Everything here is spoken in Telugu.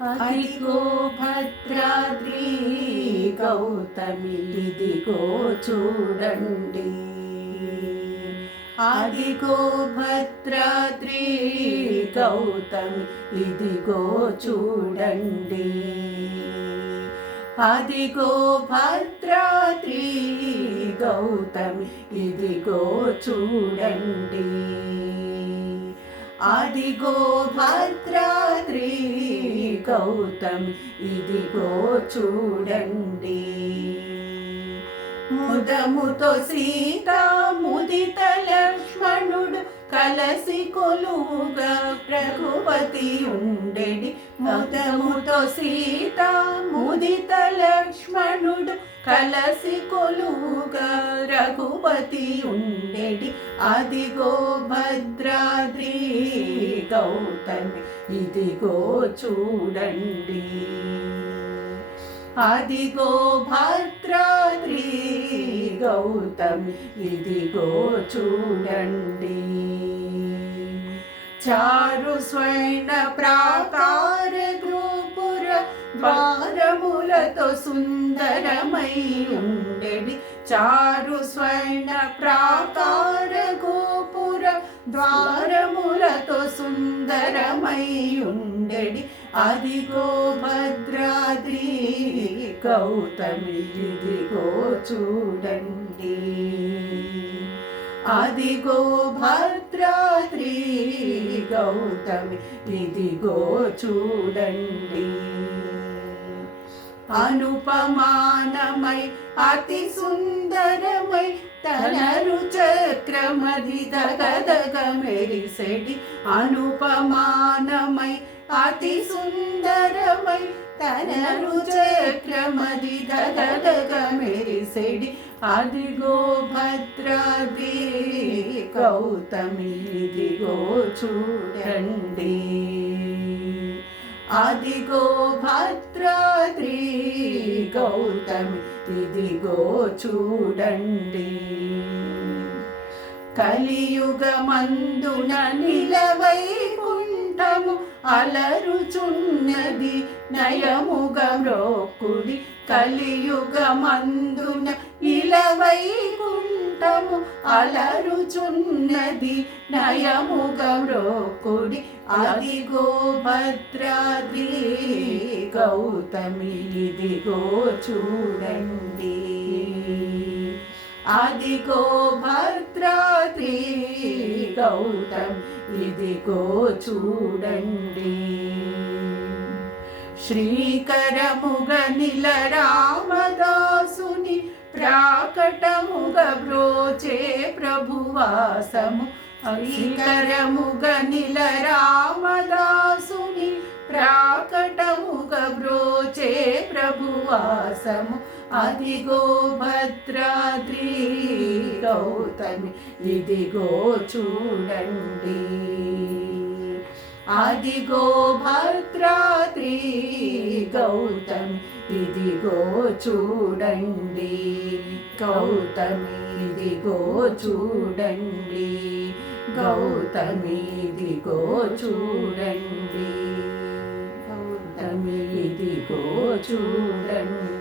అదిగో భద్రాద్రి గౌతమి ఇదిగో చూడండి. అదిగో భద్రాద్రి గౌతమి ఇదిగో చూడండి. అదిగో భద్రాద్రి గౌతమి ఇదిగో చూడండి. అదిగో భద్రాద్రి గౌతమి ఇదిగో చూడండి. ముదముతో సీత ముదిత లక్ష్మణుడు కలసి కొలువుగా రఘుపతి ఉండెడి. ముదముతో సీత ముదిత లక్ష్మణుడు కలసి కొలువుగా రఘుపతి ఉండెడి. అదిగో భద్రాద్రి గౌతమి ఇదిగో చూడండి. అదిగో భద్రాద్రి గౌతమి ఇదిగో చూడండి. చారు స్వర్ణ ప్రాకార గోపుర ద్వారములతో సుందరమై ఉండెడి. చారు స్వర్ణ ప్రాకార గోపుర ద్వారములతో సుందరమై ఉండెడి. అదిగో భద్రాద్రి గౌతమి ఇదిగో చూడండి. అదిగో భద్రాద్రి గౌతమి ఇదిగో చూడండి. అనుపమానమై అతి సుందరమై తనరు చక్రమది దగదగ మెరిసెడి. అనుపమానమై అతి సుందరమై తనరు చక్రమది దగదగ మెరిసెడి. అదిగో భద్రాద్రి గౌతమి ఇదిగో చూడండి. అదిగో భద్రాద్రి గౌతమి ఇదిగో చూడండి. కలియుగమందున నిలవైకుంఠము అలరుచున్నది నయముగ మ్రోక్కుడి. కలియుగమందున నిలవైకుంఠము అలరుచున్నది నయముగ మ్రోక్కుడి. అదిగో భద్రాద్రి గౌతమి ఇదిగో చూడండి. అదిగో భద్రాద్రి గౌతమి ఇదిగో చూడండి. శ్రీకరముగ నిల రామదాసుని ప్రాకటముగ బ్రోచే ప్రభువాసము. శ్రీకరముగ నిల రామదాసుని ప్రాకటముగ బ్రోచే ప్రభువాసము. అదిగో భద్రాద్రి గౌతమి ఇదిగో చూడండి. అదిగో భద్రాద్రి గౌతమి ఇదిగో చూడండి. గౌతమి ఇదిగో చూడండి. గౌతమి ఇదిగో చూడండి. గౌతమి ఇదిగో చూడండి.